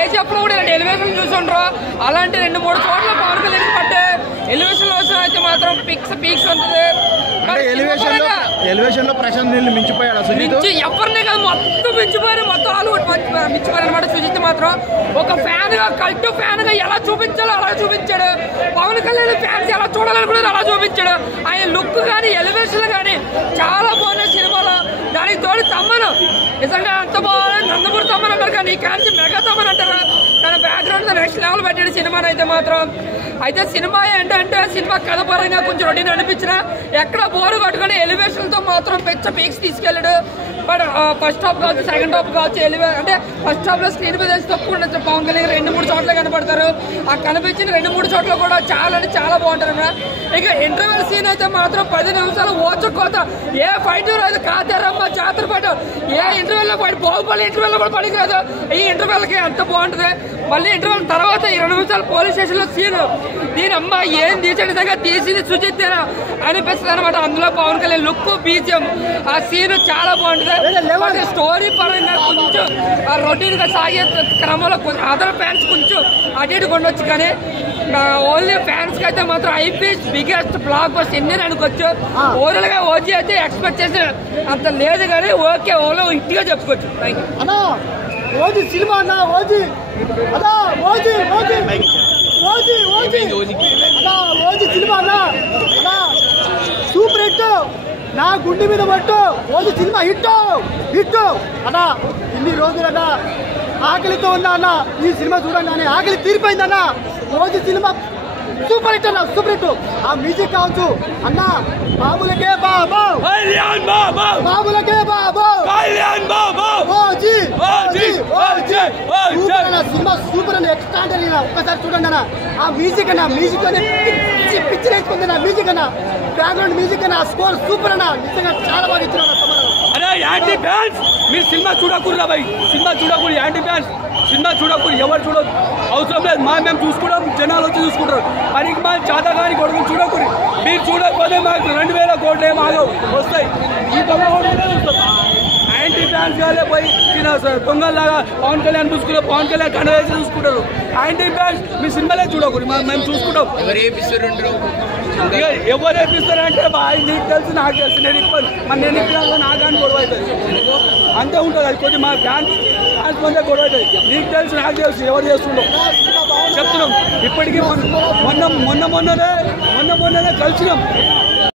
KGF లో కూడా ఇలాంటి ఎలివేషన్ చూసుండ్రు. అలాంటి 2-3 చోట్ల పవన్ కళ్యాణ్ పట్టే ఎలివేషన్ లో అయితే మాత్రం పీక్స్ ఉంటుంది. ఎలివేషన్ లో ప్రశాంత్ నీళ్ళు మించిపోయాడు. ఎవరిని కాదు మొత్తం మించిపోయారు. మొత్తం వాళ్ళు మించిపోయారు అనమాట. సుజిత్ మాత్రం ఒక ఫ్యాన్ గా కల్ట్ ఫ్యాన్ గా ఎలా చూపించాలో అలా చూపించాడు. పవన్ కళ్యాణ్ ఫ్యాన్స్ ఎలా చూడాలనుకున్నారు అలా చూపించాడు. ఆయన లుక్ కానీ ఎలివేషన్ కానీ చాలా బాగున్నాయి సినిమాలో. దానికి తోడు తమ్మను నిజంగా అంత బాగుంది. నందమూరి తమ్మని అంటారు కానీ కానీ మెగా తమ్మని అంటారు. తన బ్యాక్గ్రౌండ్ నెక్స్ట్ లెవెల్ పెట్టాడు సినిమాని అయితే మాత్రం. అయితే సినిమా ఏంటంటే సినిమా కథ పరంగా కొంచెం రొటీన్ అనిపించిన ఎక్కడ బోరు కట్టుకుని ఎలివేషన్ తో మాత్రం పెద్ద పీక్స్ తీసుకెళ్ళాడు. బట్ ఫస్ట్ హాఫ్ కావచ్చు సెకండ్ హాఫ్ కావచ్చు అంటే ఫస్ట్ హాఫ్ లో స్క్రీన్ మీద తక్కువ ఉండొచ్చు. పవన్ కళ్యాణ్ 2-3 చోట్ల కనపడతారు. ఆ కనిపించిన 2-3 చోట్ల కూడా చాలా బాగుంటారు అన్నమాట. ఇక ఇంటర్వెల్ సీన్ అయితే మాత్రం 10 నిమిషాలు ఓచకోత ఏ ఫైట్ రాదు. కాతారమ్మ జాతర పాట ఏ ఇంటర్వెల్ లో బాహుబలి ఇంటర్వెల్ లో కూడా పనికిరాదు. ఈ ఇంటర్వెల్ కి అంత బాగుంటది. మళ్ళీ ఇంటర్వెల్ తర్వాత 20 నిమిషాలు పోలీస్ స్టేషన్ లో సీన్ దీని అమ్మ ఏం తీసాడు నిజంగా తీసింది సుజిత్ అనిపిస్తుంది అనమాట. అందులో పవన్ కళ్యాణ్ లుక్ బీజిఎం ఆ సీన్ చాలా బాగుంటుంది. స్టోరీ పరంగా కొంచెం రొటీన్ గా సాగే క్రమంలో అదర్ ఫ్యాన్స్ కొంచెం అటు ఇటు కొండొచ్చు. కానీ ఓన్లీ ఫ్యాన్స్ కి అయితే మాత్రం ఐపీఎస్ బిగ్గెస్ట్ బ్లాక్ బస్టర్ ఎన్ని అనుకోవచ్చు. ఓవరాల్ గా ఓజీ అయితే ఎక్స్పెక్ట్ చేసిన అంత లేదు కానీ ఓకే ఓలో హిట్ గా చెప్పుకోవచ్చు. Thank you. ఓజీ సినిమా అన్న ఓజీ అదా ఓజీ ఓజీ ఓజీ ఓజీ అదా ఓజీ సినిమా అన్న అదా సూపర్ హిట్. నా గుండె మీద పట్టు ఓజీ సినిమా హిట్ అన్నా. ఇన్ని రోజులన్నా ఆకలితో ఉన్నా అన్న ఈ సినిమా చూడండి ఆకలి తీరిపోయిందన్న. ఓజీ సినిమా సూపర్ హిట్ అన్న సూపర్ హిట్. ఆ మ్యూజిక్ కావచ్చు అన్న బాబులకే బాబు బాబులకే బాబు ఓజీ సూపర్ అన్న సినిమా సూపర్ అన్న ఎక్స్ట్రాండరీ. ఒక్కసారి చూడండి అన్న ఆ మ్యూజిక్ అన్న మ్యూజిక్ అనే పిచ్చి నేర్చుకుంది అన్న మ్యూజిక్ అన్న బ్యాక్గ్రౌండ్ మ్యూజిక్ అన్న స్కోర్ సూపర్ అన్న నిజంగా చాలా బాగా ఇచ్చిన. అరే యాంటీ ఫ్యాన్స్ మీరు సినిమా చూడకూడదా భయ్. సినిమా చూడకూడదు. యాంటీ ఫ్యాన్స్ సినిమా చూడకూడదు. ఎవరు చూడదు అవసరం లేదు. మేము చూసుకుంటాం జనాలు వచ్చి చూసుకుంటారు. పనికి మా చాతగాని కొడుకుని చూడకూడదు. మీరు చూడకపోతే మాకు 2000 కోట్లు ఏం ఆగవు వస్తాయి. ఈ యాంటీ ఫ్యాన్స్ కాలే పోయి దొంగలాగా పవన్ కళ్యాణ్ చూసుకుంటారు. పవన్ కళ్యాణ్ కండ వేసి చూసుకుంటారు. యాంటీ ఫ్యాన్స్ మీ సినిమాలే చూడకూడదు. మేము చూసుకుంటాం. ఎవరు వేపిస్తారంటే నీకు తెలుసు నాకు తెలుసు. నేను ఇప్పినా నాగాని గొడవ అవుతుంది. అంతే ఉంటుంది. అది కొద్దిగా మా ఫ్యాన్స్ కొంచెం గొడవ అవుతుంది. నీకు తెలుసు నాకు తెలుసు ఎవరు చేస్తుండో చెప్తున్నాం. ఇప్పటికీ మొన్ననే కలిసినాం.